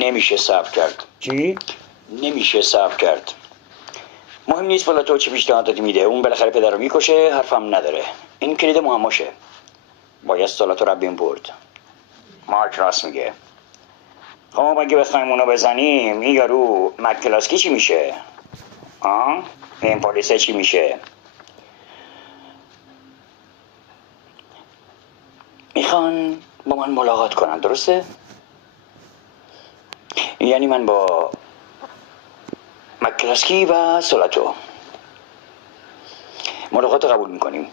نمیشه صبر کرد. چی؟ نمیشه صبر کرد. مهم نیست بالا تو چه پیشنهاداتی میده، اون بالاخره پدر رو میکشه، حرفم نداره. این کلید معماشه. باید سالاتو ربیم برد. مارک راست میگه. خب اگه بخوایم اونو بزنیم این یارو مکلاسکی چی میشه؟ این پالیسه چی میشه؟ میخوان با من ملاقات کنن، درسته؟ یعنی من با مکلاسکی و سولاتو ملاقات قبول میکنیم،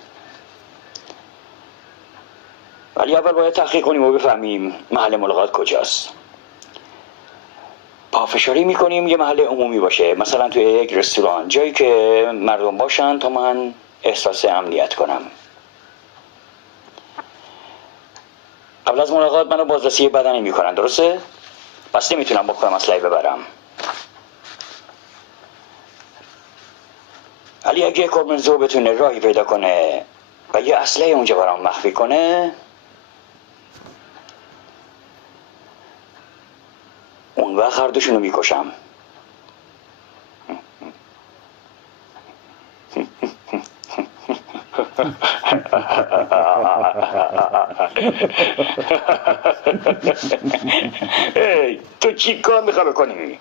ولی اول باید تحقیق کنیم و بفهمیم محل ملاقات کجاست. پافشاری میکنیم یه محل عمومی باشه، مثلا توی یک رستوران، جایی که مردم باشن تا من احساس امنیت کنم. قبل از ملاقات منو بازرسی بدنی میکنن، درسته؟ پس نمیتونم با خودم اسلحه ببرم. ولی اگه کورمنزو بتونه راهی پیدا کنه و یه اسلحه اونجا برام مخفی کنه، اون وقت هر دوشونو میکشم. تو چی کار میخوای بکنی؟